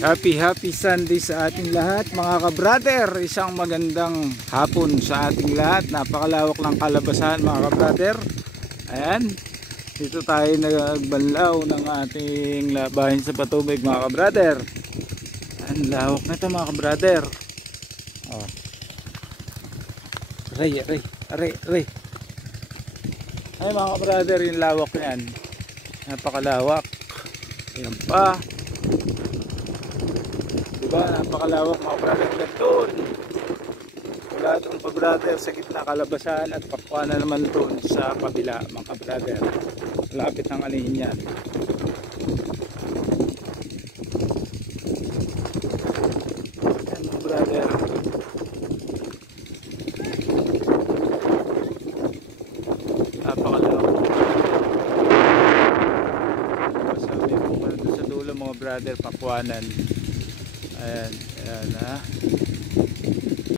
Happy Sunday sa ating lahat mga ka-brother. Isang magandang hapon sa ating lahat. Napakalawak ng kalabasan mga ka-brother. Ayan, dito tayo nagbanlaw ng ating labahin sa patubig mga ka-brother. Ang lawak na ito mga ka-brother. Oh. Aray. Ay mga ka-brother, yung lawak na yan. Napakalawak. Ayan pa. Diba, napakalawak mga brother. Doon wala itong pa-brother sa gitna kalabasan at pakwa na naman doon sa kabila mga brother. Lapit ng anihin yan. Ayan mga brother. Napakalawak. Sabi mo sa dulo mga brother, pakwanan. Ayan ha.